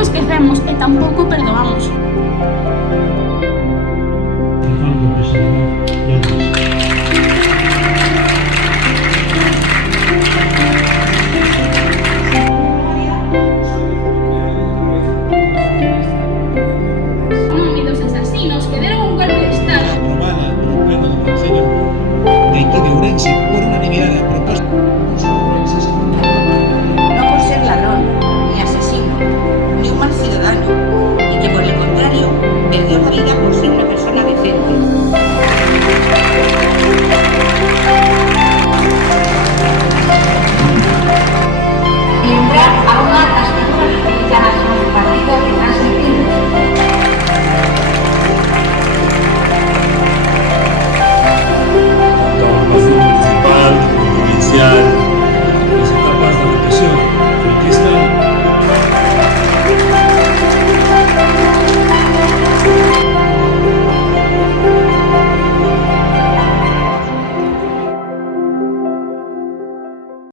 tampouco esquecemos e tampouco perdoamos. Númidos asasinos que deron un golpe de Estado. Aprobada por o pleno do Concello de aquí de Ourense por unanimidade a proposta. No por ser ladrón, ni asesino, ni un mal ciudadano, y que por el contrario perdió la vida por